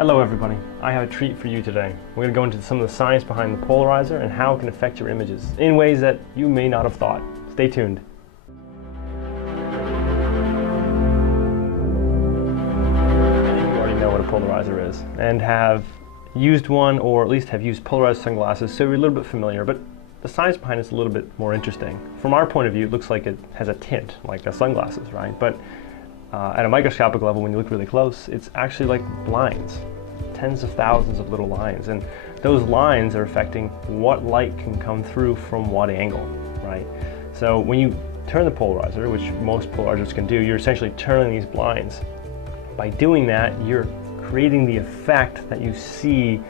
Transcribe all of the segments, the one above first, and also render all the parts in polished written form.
Hello everybody, I have a treat for you today. We're going to go into some of the science behind the polarizer and how it can affect your images in ways that you may not have thought. Stay tuned. I think you already know what a polarizer is and have used one, or at least have used polarized sunglasses, so you're a little bit familiar, but the science behind it is a little bit more interesting. From our point of view, it looks like it has a tint, like the sunglasses, right? But at a microscopic level, when you look really close, it's actually like blinds. Tens of thousands of little lines, and those lines are affecting what light can come through from what angle, right? So when you turn the polarizer, which most polarizers can do, you're essentially turning these blinds. By doing that, you're creating the effect that you see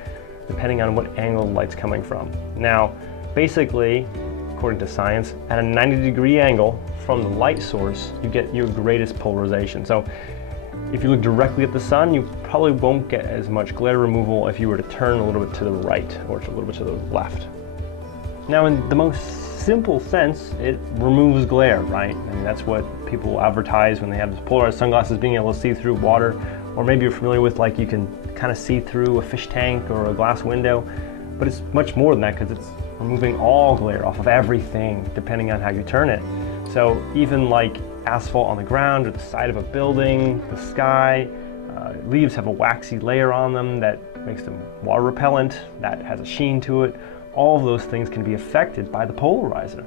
depending on what angle the light's coming from. Now, basically, according to science, at a 90-degree angle from the light source, you get your greatest polarization. So if you look directly at the sun, you probably won't get as much glare removal if you were to turn a little bit to the right or a little bit to the left. Now, in the most simple sense, it removes glare, right? I mean, that's what people advertise when they have these polarized sunglasses, being able to see through water, or maybe you're familiar with, like, you can kind of see through a fish tank or a glass window, but it's much more than that because it's removing all glare off of everything depending on how you turn it. So even like asphalt on the ground or the side of a building, the sky, leaves have a waxy layer on them that makes them water repellent, that has a sheen to it. All of those things can be affected by the polarizer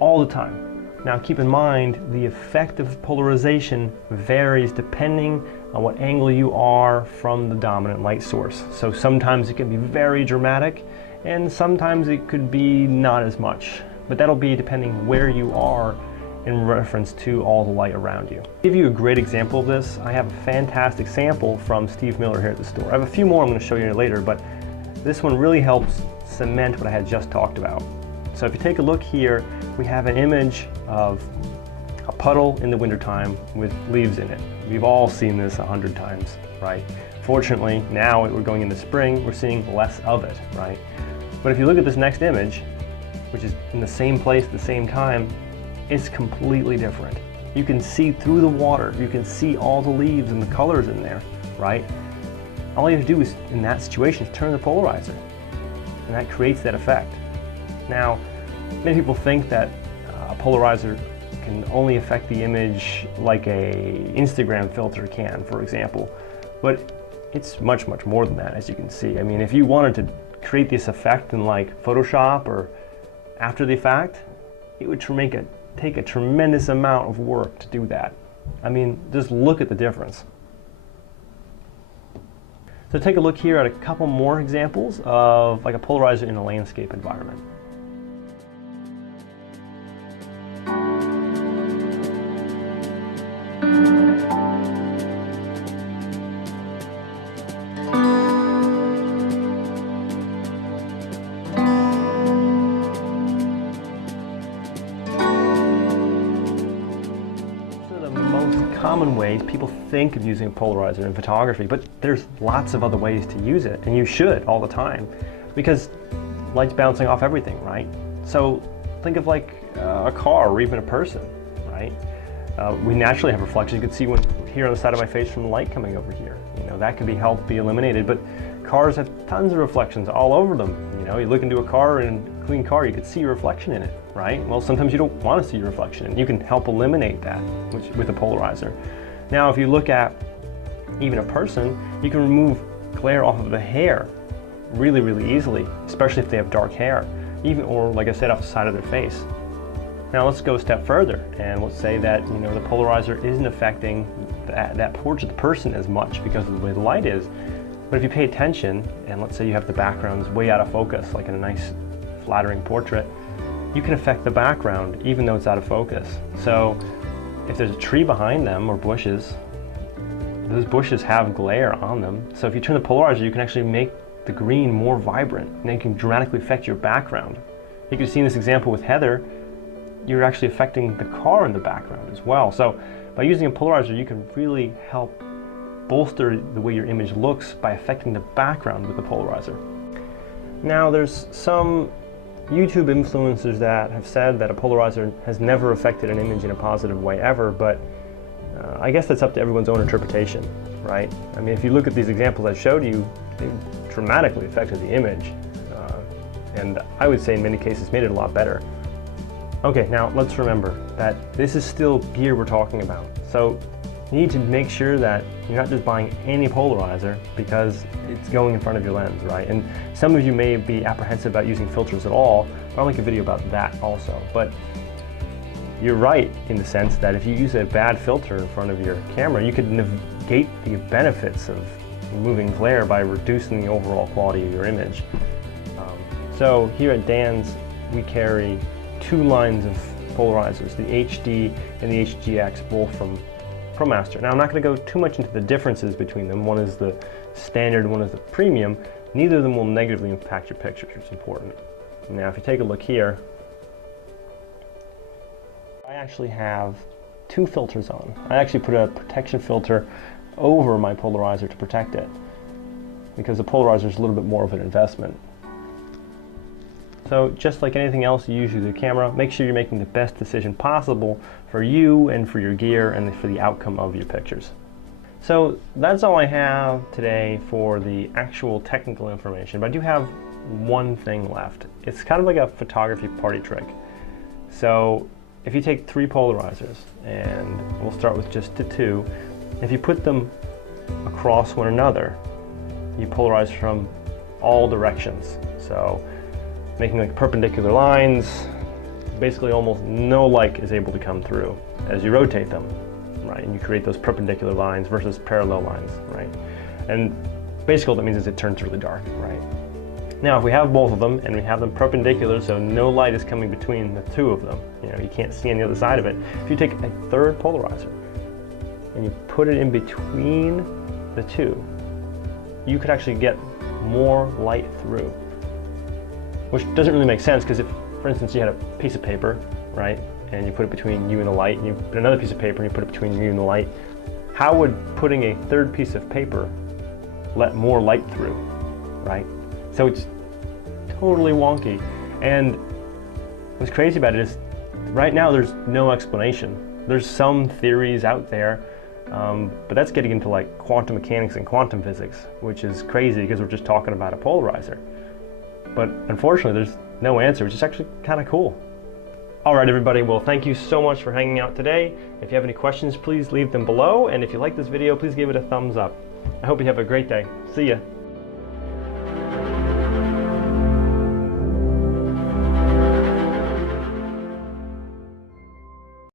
all the time. Now keep in mind, the effect of polarization varies depending on what angle you are from the dominant light source. So sometimes it can be very dramatic, and sometimes it could be not as much. But that'll be depending where you are in reference to all the light around you. To give you a great example of this, I have a fantastic sample from Steve Miller here at the store. I have a few more I'm going to show you later, but this one really helps cement what I had just talked about. So if you take a look here, we have an image of a puddle in the wintertime with leaves in it. We've all seen this 100 times, right? Fortunately, now we're going into spring, we're seeing less of it, right? But if you look at this next image, which is in the same place at the same time, it's completely different. You can see through the water, you can see all the leaves and the colors in there, right? All you have to do is, in that situation, is turn the polarizer, and that creates that effect. Now, many people think that a polarizer can only affect the image like a Instagram filter can, for example, but it's much, much more than that, as you can see. I mean, if you wanted to create this effect in like Photoshop or After the Fact, it would take a tremendous amount of work to do that. I mean, just look at the difference. So take a look here at a couple more examples of like a polarizer in a landscape environment. Common ways people think of using a polarizer in photography, but there's lots of other ways to use it, and you should all the time, because light's bouncing off everything, right? So think of like a car or even a person, right? We naturally have reflections. You can see one here on the side of my face from the light coming over here. You know, that can be helped be eliminated, but cars have tons of reflections all over them. You know, you look into a car, and a clean car, you could see your reflection in it, right? Well, sometimes you don't want to see your reflection, and you can help eliminate that with a polarizer. Now, if you look at even a person, you can remove glare off of the hair really, really easily, especially if they have dark hair, or like I said, off the side of their face. Now let's go a step further, and let's say that, you know, the polarizer isn't affecting that portrait of the person as much because of the way the light is. But if you pay attention, and let's say you have the backgrounds way out of focus, like in a nice flattering portrait, you can affect the background even though it's out of focus. So if there's a tree behind them or bushes, those bushes have glare on them. So if you turn the polarizer, you can actually make the green more vibrant, and it can dramatically affect your background. You can see in this example with Heather, you're actually affecting the car in the background as well. So by using a polarizer, you can really help bolster the way your image looks by affecting the background with the polarizer. Now, there's some YouTube influencers that have said that a polarizer has never affected an image in a positive way ever, but I guess that's up to everyone's own interpretation, right? I mean, if you look at these examples I showed you, they dramatically affected the image. And I would say in many cases made it a lot better. Okay, now let's remember that this is still gear we're talking about. So you need to make sure that you're not just buying any polarizer because it's going in front of your lens, right? And some of you may be apprehensive about using filters at all. I'll make a video about that also. But you're right in the sense that if you use a bad filter in front of your camera, you could negate the benefits of removing glare by reducing the overall quality of your image. So here at Dan's, we carry two lines of polarizers, the HD and the HGX, both from ProMaster. Now I'm not going to go too much into the differences between them. One is the standard, one is the premium. Neither of them will negatively impact your pictures, which is important. Now if you take a look here, I actually have two filters on. I actually put a protection filter over my polarizer to protect it because the polarizer is a little bit more of an investment. So just like anything else you use with the camera, make sure you're making the best decision possible for you and for your gear and for the outcome of your pictures. So that's all I have today for the actual technical information, but I do have one thing left. It's kind of like a photography party trick. So if you take three polarizers, and we'll start with just the two, if you put them across one another, you polarize from all directions. So making like perpendicular lines, basically almost no light is able to come through as you rotate them, right? And you create those perpendicular lines versus parallel lines, right? And basically what that means is it turns really dark, right? Now if we have both of them and we have them perpendicular so no light is coming between the two of them, you can't see on the other side of it. If you take a third polarizer and you put it in between the two, you could actually get more light through. Which doesn't really make sense because if, for instance, you had a piece of paper, right, and you put it between you and the light, and you put another piece of paper and you put it between you and the light, how would putting a third piece of paper let more light through, right? So it's totally wonky. And what's crazy about it is right now there's no explanation. There's some theories out there, but that's getting into like quantum mechanics and quantum physics, which is crazy because we're just talking about a polarizer. But unfortunately, there's no answer, which is actually kind of cool. All right, everybody. Well, thank you so much for hanging out today. If you have any questions, please leave them below. And if you like this video, please give it a thumbs up. I hope you have a great day. See ya.